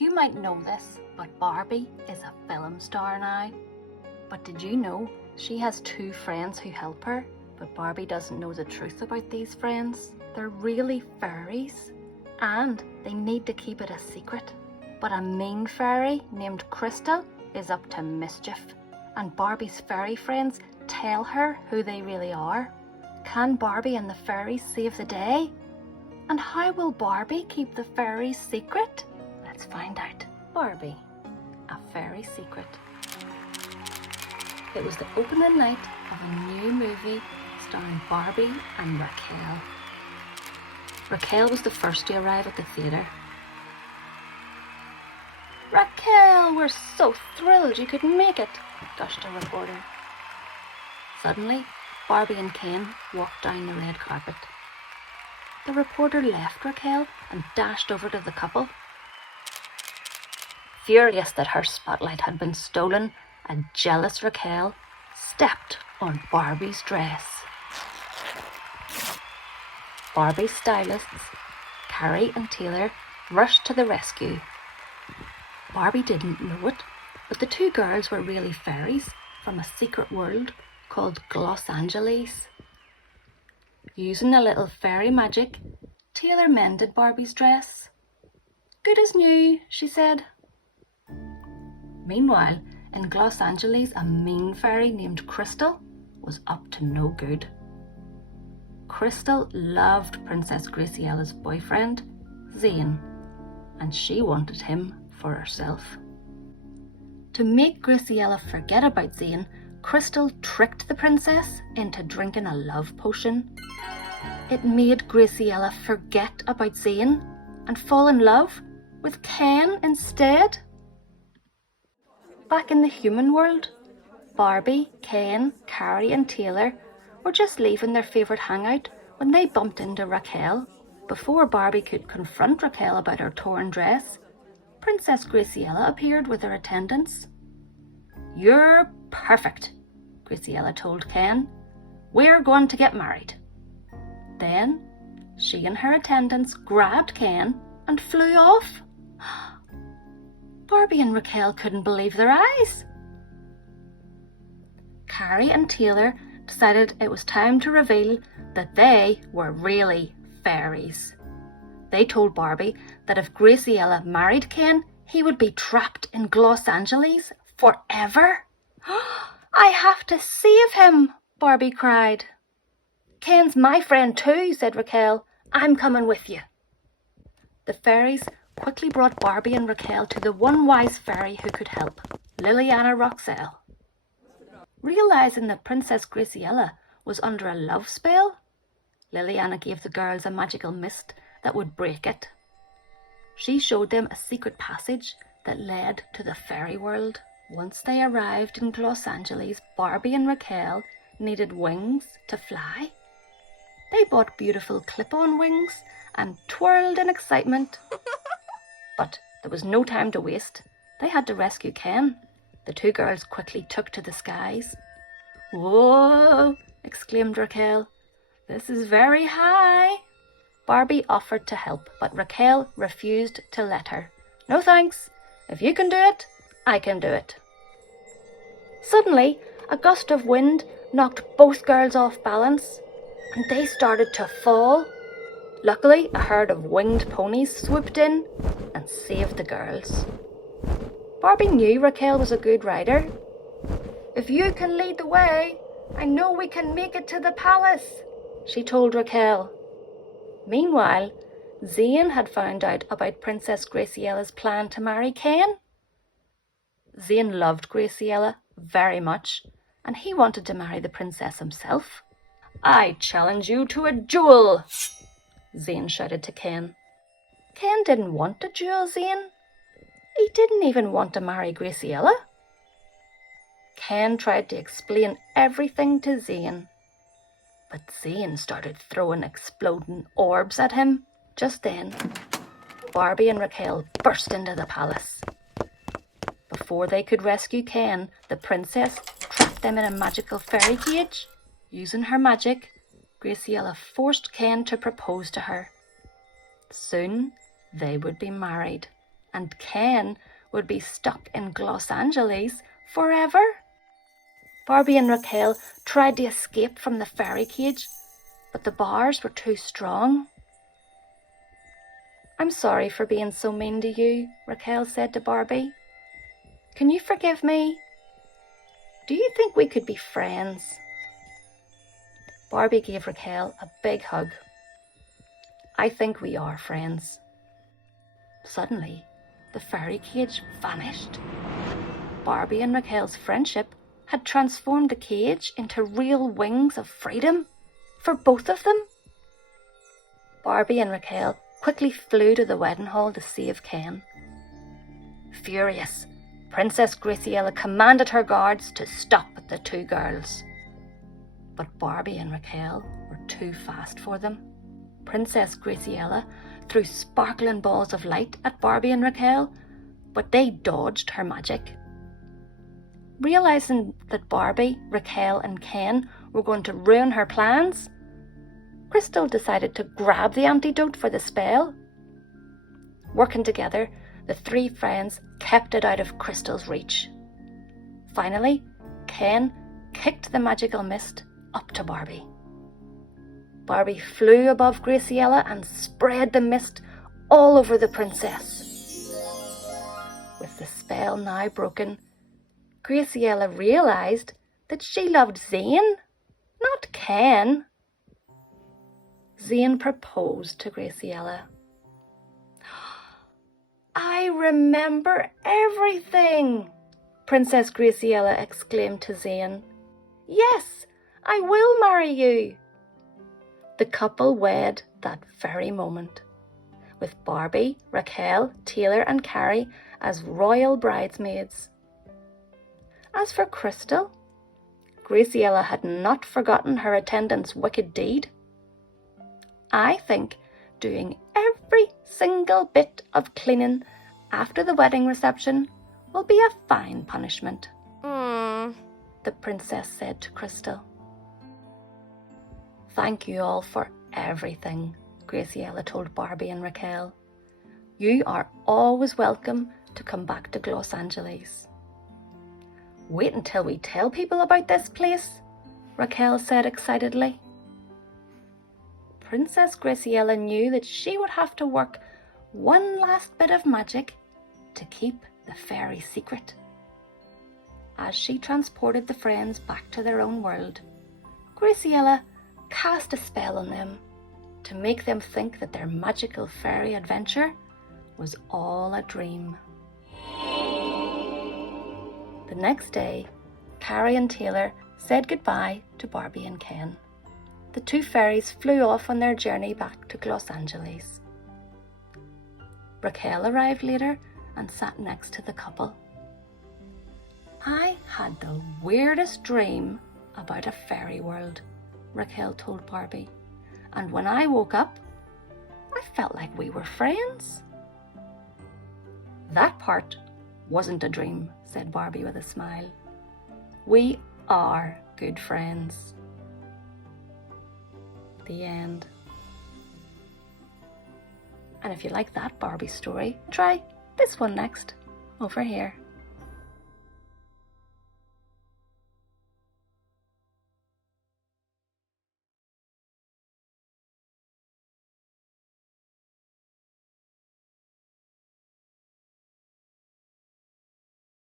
You might know this, but Barbie is a film star now. But did you know she has 2 friends who help her? But Barbie doesn't know the truth about these friends. They're really fairies, and they need to keep it a secret. But a mean fairy named Crystal is up to mischief, and Barbie's fairy friends tell her who they really are. Can Barbie and the fairies save the day? And how will Barbie keep the fairies' secret? Let's find out. Barbie, a fairy secret. It was the opening night of a new movie starring Barbie and Raquel. Raquel was the first to arrive at the theatre. "Raquel, we're so thrilled you could make it," gushed a reporter. Suddenly, Barbie and Ken walked down the red carpet. The reporter left Raquel and dashed over to the couple. Furious that her spotlight had been stolen, a jealous Raquel stepped on Barbie's dress. Barbie's stylists, Carrie and Taylor, rushed to the rescue. Barbie didn't know it, but the 2 girls were really fairies from a secret world called Los Angeles. Using a little fairy magic, Taylor mended Barbie's dress. "Good as new," she said. Meanwhile, in Los Angeles, a mean fairy named Crystal was up to no good. Crystal loved Princess Graciella's boyfriend, Zane, and she wanted him for herself. To make Graciella forget about Zane, Crystal tricked the princess into drinking a love potion. It made Graciella forget about Zane and fall in love with Ken instead. Back in the human world, Barbie, Ken, Carrie and Taylor were just leaving their favourite hangout when they bumped into Raquel. Before Barbie could confront Raquel about her torn dress, Princess Graciella appeared with her attendants. "You're perfect," Graciella told Ken. "We're going to get married." Then she and her attendants grabbed Ken and flew off. Barbie and Raquel couldn't believe their eyes. Carrie and Taylor decided it was time to reveal that they were really fairies. They told Barbie that if Graciella married Ken, he would be trapped in Los Angeles forever. "I have to save him," Barbie cried. "Ken's my friend too," said Raquel. "I'm coming with you." The fairies quickly brought Barbie and Raquel to the one wise fairy who could help, Liliana Roxelle. Realising that Princess Graciella was under a love spell, Liliana gave the girls a magical mist that would break it. She showed them a secret passage that led to the fairy world. Once they arrived in Los Angeles, Barbie and Raquel needed wings to fly. They bought beautiful clip-on wings and twirled in excitement. But there was no time to waste. They had to rescue Ken. The 2 girls quickly took to the skies. "Whoa!" exclaimed Raquel. "This is very high." Barbie offered to help, but Raquel refused to let her. "No thanks. If you can do it, I can do it." Suddenly, a gust of wind knocked both girls off balance, and they started to fall. Luckily, a herd of winged ponies swooped in and saved the girls. Barbie knew Raquel was a good rider. "If you can lead the way, I know we can make it to the palace," she told Raquel. Meanwhile, Zane had found out about Princess Graciella's plan to marry Ken. Zane loved Graciella very much, and he wanted to marry the princess himself. "I challenge you to a duel," Zane shouted to Ken. Ken didn't want to duel Zane. He didn't even want to marry Graciella. Ken tried to explain everything to Zane, but Zane started throwing exploding orbs at him. Just then, Barbie and Raquel burst into the palace. Before they could rescue Ken, the princess trapped them in a magical fairy cage. Using her magic, Graciella forced Ken to propose to her. Soon, they would be married. and Ken would be stuck in Los Angeles forever. Barbie and Raquel tried to escape from the fairy cage, but the bars were too strong. "I'm sorry for being so mean to you," Raquel said to Barbie. "Can you forgive me? Do you think we could be friends?" Barbie gave Raquel a big hug. "I think we are friends." Suddenly, the fairy cage vanished. Barbie and Raquel's friendship had transformed the cage into real wings of freedom for both of them. Barbie and Raquel quickly flew to the wedding hall to save Ken. Furious, Princess Graciela commanded her guards to stop the two girls. But Barbie and Raquel were too fast for them. Princess Graciela threw sparkling balls of light at Barbie and Raquel, but they dodged her magic. Realizing that Barbie, Raquel and Ken were going to ruin her plans, Crystal decided to grab the antidote for the spell. Working together, the three friends kept it out of Crystal's reach. Finally, Ken kicked the magical mist up to Barbie. Barbie flew above Graciela and spread the mist all over the princess. With the spell now broken, Graciela realized that she loved Zane, not Ken. Zane proposed to Graciela. "I remember everything," Princess Graciela exclaimed to Zane. "Yes, I will marry you." The couple wed that very moment, with Barbie, Raquel, Taylor and Carrie as royal bridesmaids. As for Crystal, Graciela had not forgotten her attendant's wicked deed. "I think doing every single bit of cleaning after the wedding reception will be a fine punishment," the princess said to Crystal. "Thank you all for everything," Graciela told Barbie and Raquel. "You are always welcome to come back to Los Angeles." "Wait until we tell people about this place," Raquel said excitedly. Princess Graciela knew that she would have to work one last bit of magic to keep the fairy secret. As she transported the friends back to their own world, Graciela cast a spell on them to make them think that their magical fairy adventure was all a dream. The next day, Carrie and Taylor said goodbye to Barbie and Ken. The two fairies flew off on their journey back to Los Angeles. Raquel arrived later and sat next to the couple. "I had the weirdest dream about a fairy world," Raquel told Barbie. "And when I woke up, I felt like we were friends." "That part wasn't a dream," said Barbie with a smile. "We are good friends." The end. And if you like that Barbie story, try this one next, over here.